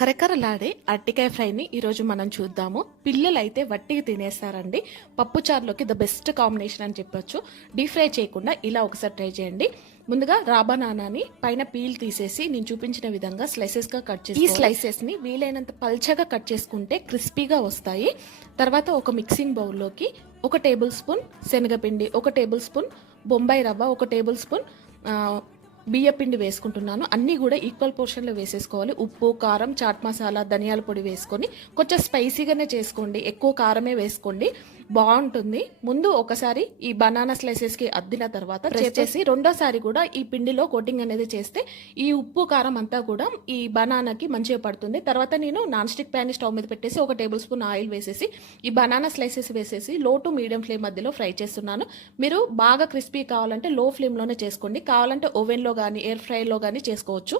కరకరలాడే అరటికాయ ఫ్రైని ఈరోజు మనం చూద్దాము. పిల్లలు అయితే వట్టిగా తినేస్తారండి. పప్పుచారులోకి ద బెస్ట్ కాంబినేషన్ అని చెప్పొచ్చు. డీప్ ఫ్రై చేయకుండా ఇలా ఒకసారి ట్రై చేయండి. ముందుగా రా బనానాని పైన పీల్ తీసేసి నేను చూపించిన విధంగా స్లైసెస్గా కట్ చేసి ఈ స్లైసెస్ని వీలైనంత పల్చగా కట్ చేసుకుంటే క్రిస్పీగా వస్తాయి. తర్వాత ఒక మిక్సింగ్ బౌల్లోకి 1 టేబుల్ స్పూన్ శనగపిండి, 1 టేబుల్ స్పూన్ బొంబాయి రవ్వ, 1 టేబుల్ స్పూన్ బియ్య పిండి వేసుకుంటున్నాను. అన్నీ కూడా ఈక్వల్ పోర్షన్లో వేసేసుకోవాలి. ఉప్పు, కారం, చాట్ మసాలా, ధనియాల పొడి వేసుకొని కొంచెం స్పైసీగానే చేసుకోండి, ఎక్కువ కారమే వేసుకోండి, బాగుంటుంది. ముందు ఒకసారి ఈ బనానా స్లైసెస్కి అద్దిన తర్వాత చేసి రెండోసారి కూడా ఈ పిండిలో కోటింగ్ అనేది చేస్తే ఈ ఉప్పు కారం అంతా కూడా ఈ బనానాకి మంచిగా పడుతుంది. తర్వాత నేను నాన్ స్టిక్ ప్యాన్ స్టవ్ మీద పెట్టేసి 1 టేబుల్ స్పూన్ ఆయిల్ వేసేసి ఈ బనానా స్లైసెస్ వేసేసి లో టు మీడియం ఫ్లేమ్ మధ్యలో ఫ్రై చేస్తున్నాను. మీరు బాగా క్రిస్పీ కావాలంటే లో ఫ్లేమ్లోనే చేసుకోండి, కావాలంటే ఓవెన్లో కానీ ఎయిర్ ఫ్రైలో కానీ చేసుకోవచ్చు.